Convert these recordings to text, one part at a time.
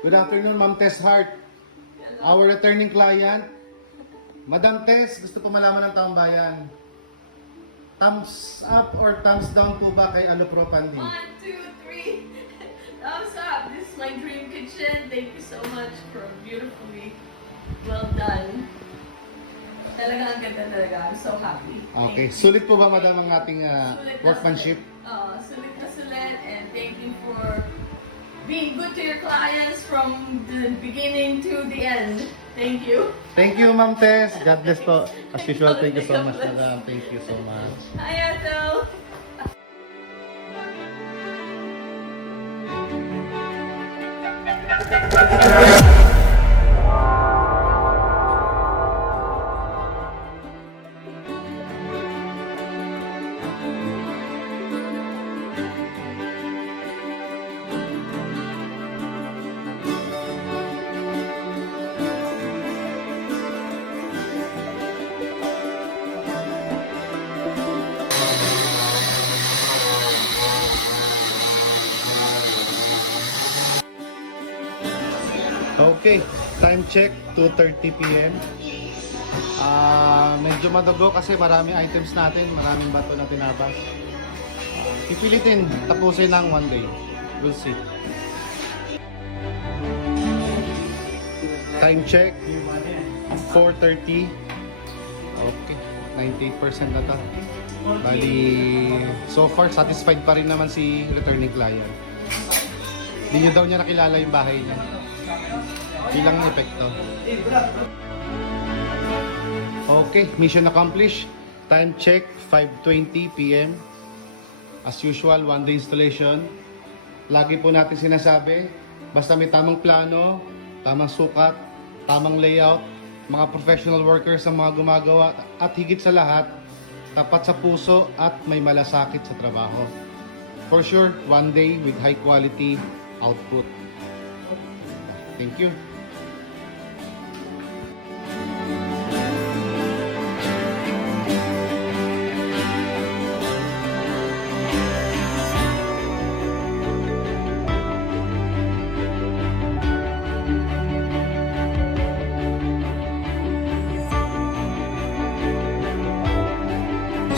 Good afternoon, Ma'am Tess Hart. Our returning client. Madam Tess, gusto po malaman ng taong bayan. Thumbs up or thumbs down po ba kay Alupro Pandi? 1, 2, 3. Thumbs up. This is my dream kitchen. Thank you so much for beautifully well done. Talaga ang ganda talaga. I'm so happy. Okay. Thank you. Sulit po ba, madam, ang ating Sulit na workmanship? sulit. Sulit na sulit. And thank you for being good to your clients from the beginning to the end. Thank you. Thank you, Ma'am Tess. God bless po. As usual, thank you so God much, bless. madam. Thank you so much. Hi, Ethel. Okay, time check, 2:30 p.m. Medyo madugo kasi marami items natin, maraming bato na tinabas. Pipilitin, tapusin ng one day. We'll see. Time check, 4:30. Okay, 98% na ta. Bali, so far satisfied pa rin naman si returning client. Hindi nyo daw niya nakilala yung bahay niya. Bilang epekto. Okay, mission accomplished. Time check, 5:20 p.m. As usual, one day installation. Lagi po natin sinasabi, basta may tamang plano, tamang sukat, tamang layout, mga professional workers ang mga gumagawa, at higit sa lahat, tapat sa puso at may malasakit sa trabaho. For sure, one day with high quality output. Thank you.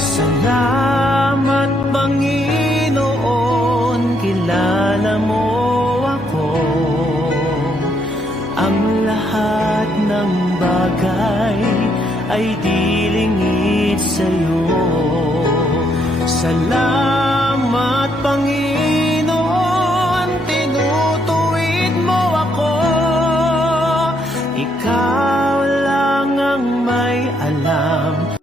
Salamat Panginoon, kilala mo ako. Ang lahat ng bagay ay dilingid sa'yo. Salamat Panginoon, tinutuwid mo ako. Ikaw lang ang may alam.